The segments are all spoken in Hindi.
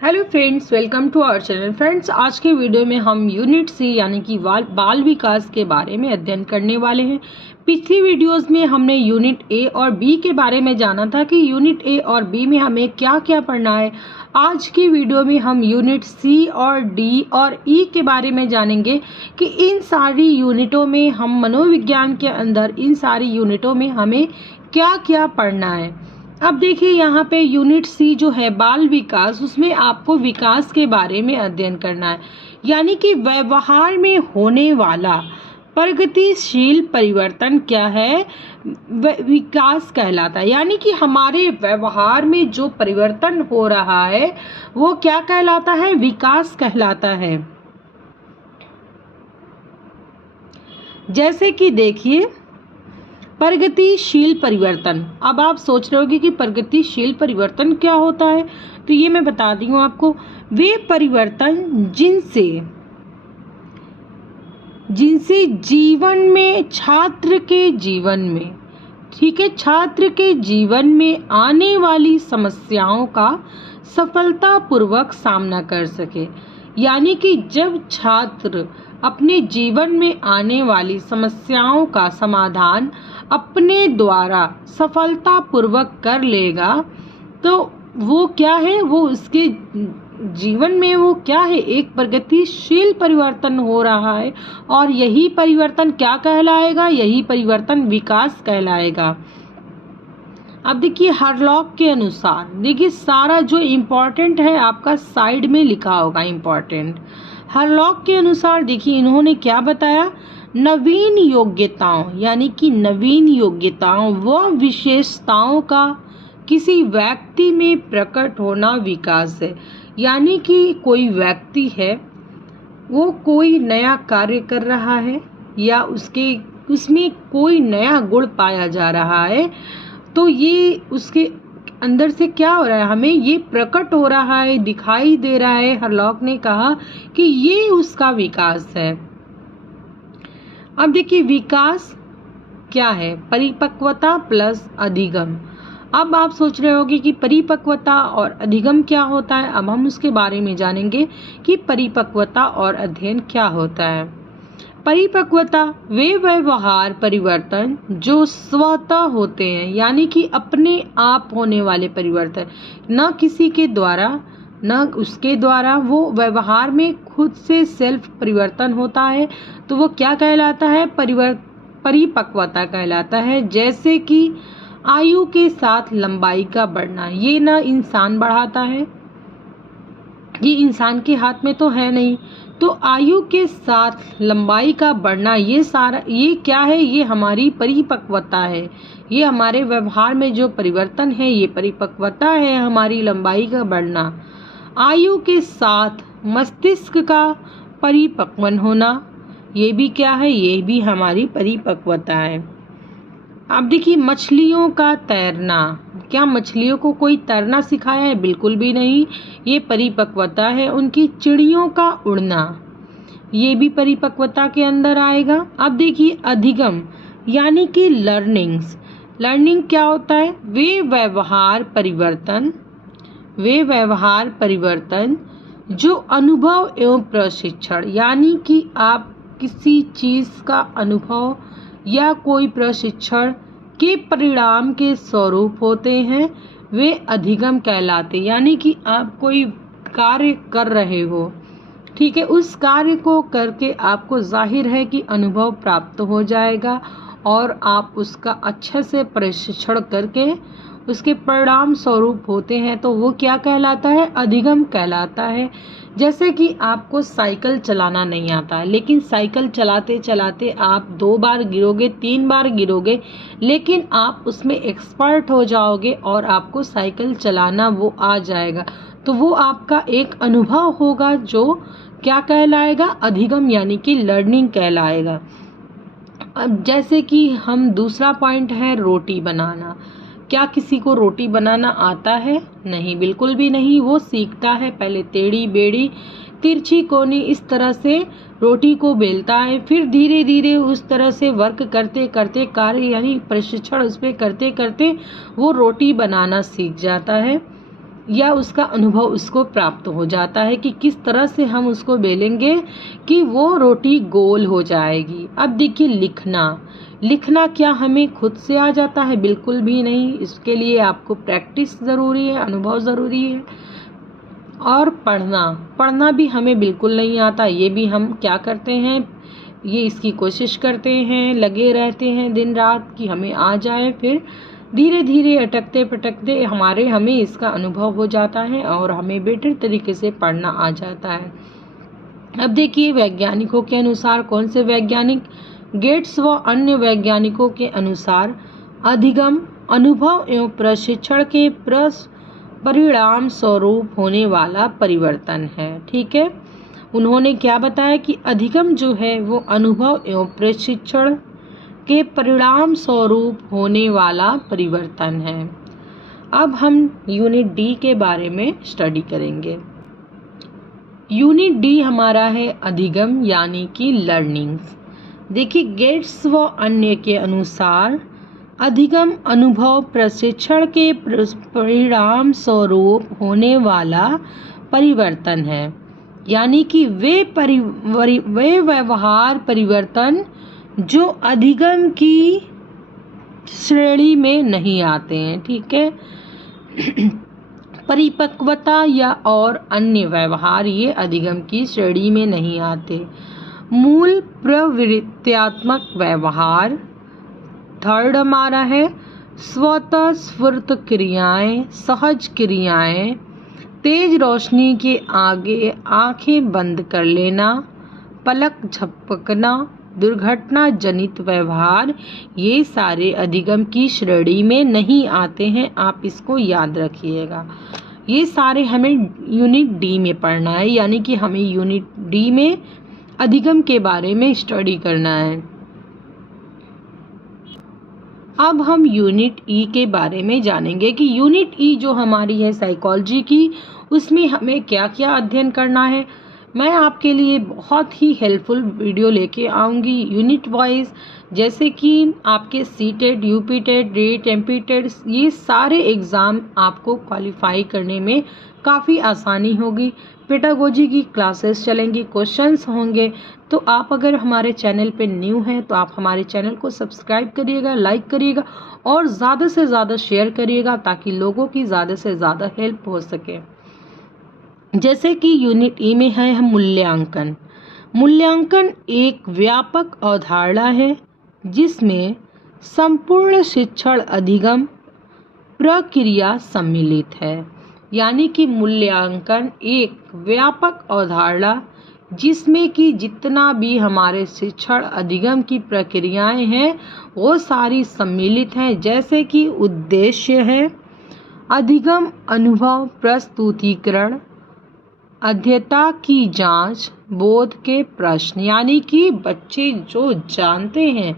Hello friends, welcome to our channel. Friends, आज के वीडियो में हम यूनिट सी यानी कि बाल विकास के बारे में अध्ययन करने वाले हैं। पिछली वीडियोस में हमने यूनिट ए और बी के बारे में जाना था कि यूनिट ए और बी में हमें क्या क्या पढ़ना है। आज की वीडियो में हम यूनिट सी और डी और ई के बारे में जानेंगे कि इन सारी यूनिटों में हम मनोविज्ञान के अंदर इन सारी यूनिटों में हमें क्या क्या पढ़ना है। अब देखिए, यहाँ पे यूनिट सी जो है बाल विकास, उसमें आपको विकास के बारे में अध्ययन करना है, यानी कि व्यवहार में होने वाला प्रगतिशील परिवर्तन क्या है, विकास कहलाता है। यानी कि हमारे व्यवहार में जो परिवर्तन हो रहा है वो क्या कहलाता है, विकास कहलाता है। जैसे कि देखिए, प्रगतिशील परिवर्तन। अब आप सोच रहे होंगे कि प्रगतिशील परिवर्तन क्या होता है, तो ये मैं बता दी हूँ आपको। वे परिवर्तन जिनसे जीवन में, छात्र के जीवन में, ठीक है, छात्र के जीवन में आने वाली समस्याओं का सफलतापूर्वक सामना कर सके। यानी कि जब छात्र अपने जीवन में आने वाली समस्याओं का समाधान अपने द्वारा सफलतापूर्वक कर लेगा, तो वो क्या है, वो उसके जीवन में वो क्या है, एक प्रगतिशील परिवर्तन हो रहा है। और यही परिवर्तन क्या कहलाएगा, यही परिवर्तन विकास कहलाएगा। अब देखिए, हरलॉक के अनुसार, देखिए सारा जो इम्पोर्टेंट है आपका साइड में लिखा होगा इम्पोर्टेंट। हरलॉक के अनुसार देखिए इन्होंने क्या बताया, नवीन योग्यताओं, यानी कि नवीन योग्यताओं व विशेषताओं का किसी व्यक्ति में प्रकट होना विकास है। यानी कि कोई व्यक्ति है, वो कोई नया कार्य कर रहा है या उसमें कोई नया गुण पाया जा रहा है, तो ये उसके अंदर से क्या हो रहा है, हमें ये प्रकट हो रहा है, दिखाई दे रहा है। हरलॉक ने कहा कि ये उसका विकास है। अब देखिए, विकास क्या है, परिपक्वता प्लस अधिगम। अब आप सोच रहे होंगे कि परिपक्वता और अधिगम क्या होता है। अब हम उसके बारे में जानेंगे कि परिपक्वता और अध्ययन क्या होता है। परिपक्वता वे व्यवहार परिवर्तन जो स्वतः होते हैं, यानी कि अपने आप होने वाले परिवर्तन, न किसी के द्वारा न उसके द्वारा, वो व्यवहार में खुद से सेल्फ परिवर्तन होता है, तो वो क्या कहलाता है, परिपक्वता कहलाता है। जैसे कि आयु के साथ लंबाई का बढ़ना, ये ना इंसान बढ़ाता है, ये इंसान के हाथ में तो है नहीं, तो आयु के साथ लंबाई का बढ़ना, ये सारा ये क्या है, ये हमारी परिपक्वता है। ये हमारे व्यवहार में जो परिवर्तन है ये परिपक्वता है, हमारी लंबाई का बढ़ना। आयु के साथ मस्तिष्क का परिपक्वन होना, ये भी क्या है, ये भी हमारी परिपक्वता है। अब देखिए, मछलियों का तैरना, क्या मछलियों को कोई तैरना सिखाया है, बिल्कुल भी नहीं, ये परिपक्वता है। उनकी चिड़ियों का उड़ना, ये भी परिपक्वता के अंदर आएगा। अब देखिए, अधिगम यानी कि लर्निंग क्या होता है, वे व्यवहार परिवर्तन जो अनुभव एवं प्रशिक्षण, यानी कि आप किसी चीज का अनुभव या कोई प्रशिक्षण के परिणाम के स्वरूप होते हैं, वे अधिगम कहलाते। यानी कि आप कोई कार्य कर रहे हो, ठीक है, उस कार्य को करके आपको जाहिर है कि अनुभव प्राप्त हो जाएगा और आप उसका अच्छे से प्रशिक्षण करके उसके परिणाम स्वरूप होते हैं, तो वो क्या कहलाता है, अधिगम कहलाता है। जैसे कि आपको साइकिल चलाना नहीं आता है, लेकिन साइकिल चलाते चलाते आप 2 बार गिरोगे, 3 बार गिरोगे, लेकिन आप उसमें एक्सपर्ट हो जाओगे और आपको साइकिल चलाना वो आ जाएगा, तो वो आपका एक अनुभव होगा जो क्या कहलाएगा, अधिगम यानी कि लर्निंग कहलाएगा। अब जैसे कि हम दूसरा पॉइंट है रोटी बनाना। क्या किसी को रोटी बनाना आता है, नहीं, बिल्कुल भी नहीं। वो सीखता है, पहले टेढ़ी बेड़ी तिरछी कोनी इस तरह से रोटी को बेलता है, फिर धीरे धीरे उस तरह से वर्क करते करते, कार्य यानी प्रशिक्षण उस पर करते करते वो रोटी बनाना सीख जाता है। या उसका अनुभव उसको प्राप्त हो जाता है कि किस तरह से हम उसको बेलेंगे कि वो रोटी गोल हो जाएगी। अब देखिए लिखना क्या हमें खुद से आ जाता है? बिल्कुल भी नहीं। इसके लिए आपको प्रैक्टिस ज़रूरी है, अनुभव ज़रूरी है। और पढ़ना भी हमें बिल्कुल नहीं आता। ये भी हम क्या करते हैं, ये इसकी कोशिश करते हैं, लगे रहते हैं दिन रात कि हमें आ जाए, फिर धीरे धीरे अटकते पटकते हमें इसका अनुभव हो जाता है और हमें बेटर तरीके से पढ़ना आ जाता है। अब देखिए वैज्ञानिकों के अनुसार, कौन से वैज्ञानिक? गेट्स व अन्य वैज्ञानिकों के अनुसार अधिगम अनुभव एवं प्रशिक्षण के परिणाम स्वरूप होने वाला परिवर्तन है। ठीक है, उन्होंने क्या बताया कि अधिगम जो है वो अनुभव एवं प्रशिक्षण के परिणाम स्वरूप होने वाला परिवर्तन है। अब हम यूनिट डी के बारे में स्टडी करेंगे। यूनिट डी हमारा है अधिगम यानी कि लर्निंग्स। देखिए गेट्स व अन्य के अनुसार अधिगम अनुभव प्रशिक्षण के परिणाम स्वरूप होने वाला परिवर्तन है, यानी कि वे व्यवहार परिवर्तन जो अधिगम की श्रेणी में नहीं आते हैं। ठीक है, परिपक्वता या और अन्य व्यवहार ये अधिगम की श्रेणी में नहीं आते। मूल प्रवृत्त्यात्मक व्यवहार, थर्ड हमारा है स्वतः स्फूर्त क्रियाएं, सहज क्रियाएं, तेज रोशनी के आगे आंखें बंद कर लेना, पलक झपकना, दुर्घटना जनित व्यवहार, ये सारे अधिगम की श्रेणी में नहीं आते हैं। आप इसको याद रखिएगा। ये सारे हमें यूनिट डी में पढ़ना है, यानी कि हमें यूनिट डी में अधिगम के बारे में स्टडी करना है। अब हम यूनिट ई के बारे में जानेंगे कि यूनिट ई जो हमारी है साइकोलॉजी की, उसमें हमें क्या क्या अध्ययन करना है। मैं आपके लिए बहुत ही हेल्पफुल वीडियो लेके आऊँगी यूनिट वाइज, जैसे कि आपके सीटेट, यूपीटेट, रेट, एमपीटेट, ये सारे एग्ज़ाम आपको क्वालिफाई करने में काफ़ी आसानी होगी। पेडागोजी की क्लासेस चलेंगी, क्वेश्चंस होंगे। तो आप अगर हमारे चैनल पे न्यू हैं तो आप हमारे चैनल को सब्सक्राइब करिएगा, लाइक करिएगा और ज़्यादा से ज़्यादा शेयर करिएगा ताकि लोगों की ज़्यादा से ज़्यादा हेल्प हो सके। जैसे कि यूनिट ई में है हम मूल्यांकन एक व्यापक अवधारणा है जिसमें संपूर्ण शिक्षण अधिगम प्रक्रिया सम्मिलित है। यानी कि मूल्यांकन एक व्यापक अवधारणा जिसमें कि जितना भी हमारे शिक्षण अधिगम की प्रक्रियाएं हैं वो सारी सम्मिलित हैं। जैसे कि उद्देश्य है अधिगम अनुभव प्रस्तुतिकरण, अध्येता की जांच, बोध के प्रश्न, यानी कि बच्चे जो जानते हैं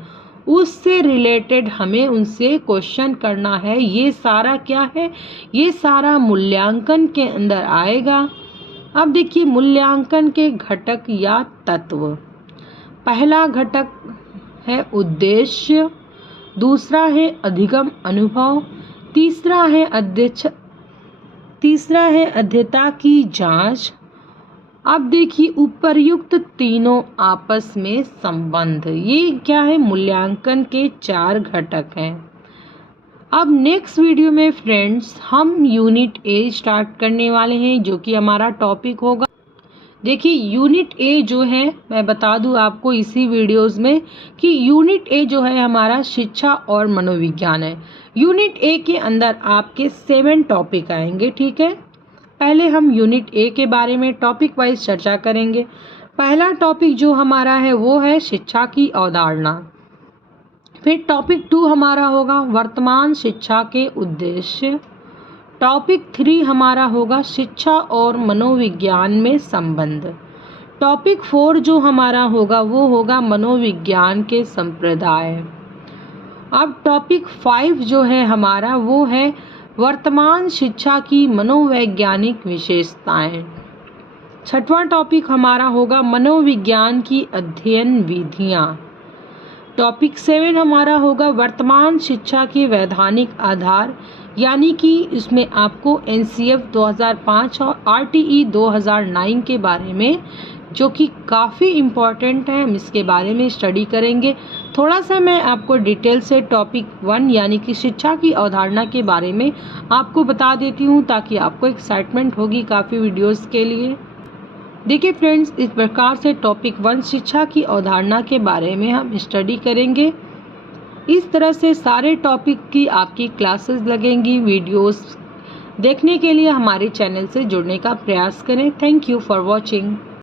उससे रिलेटेड हमें उनसे क्वेश्चन करना है। ये सारा क्या है, ये सारा मूल्यांकन के अंदर आएगा। अब देखिए मूल्यांकन के घटक या तत्व। पहला घटक है उद्देश्य, दूसरा है अधिगम अनुभव, तीसरा है अध्येता की जांच। अब देखिए उपर्युक्त तीनों आपस में संबंध, ये क्या है, मूल्यांकन के 4 घटक हैं। अब नेक्स्ट वीडियो में फ्रेंड्स हम यूनिट ए स्टार्ट करने वाले हैं जो कि हमारा टॉपिक होगा। देखिए यूनिट ए जो है, मैं बता दूं आपको इसी वीडियोस में कि यूनिट ए जो है हमारा शिक्षा और मनोविज्ञान है। यूनिट ए के अंदर आपके 7 टॉपिक आएंगे। ठीक है, पहले हम यूनिट ए के बारे में टॉपिक वाइज चर्चा करेंगे। पहला टॉपिक जो हमारा है वो है शिक्षा की अवधारणा। फिर टॉपिक 2 हमारा होगा वर्तमान शिक्षा के उद्देश्य। टॉपिक 3 हमारा होगा शिक्षा और मनोविज्ञान में संबंध। टॉपिक 4 जो हमारा होगा वो होगा मनोविज्ञान के संप्रदाय। अब टॉपिक 5 जो है हमारा वो है वर्तमान शिक्षा की मनोवैज्ञानिक विशेषताएं। छठवां टॉपिक हमारा होगा मनोविज्ञान की अध्ययन विधियां। टॉपिक 7 हमारा होगा वर्तमान शिक्षा के वैधानिक आधार, यानी कि इसमें आपको NCF 2005 और RTE 2009 के बारे में, जो कि काफ़ी इम्पॉर्टेंट है, हम इसके बारे में स्टडी करेंगे। थोड़ा सा मैं आपको डिटेल से टॉपिक 1 यानी कि शिक्षा की अवधारणा के बारे में आपको बता देती हूँ, ताकि आपको एक्साइटमेंट होगी काफ़ी वीडियोस के लिए। देखिए फ्रेंड्स, इस प्रकार से टॉपिक 1 शिक्षा की अवधारणा के बारे में हम स्टडी करेंगे। इस तरह से सारे टॉपिक की आपकी क्लासेस लगेंगी। वीडियोस देखने के लिए हमारे चैनल से जुड़ने का प्रयास करें। Thank you for watching.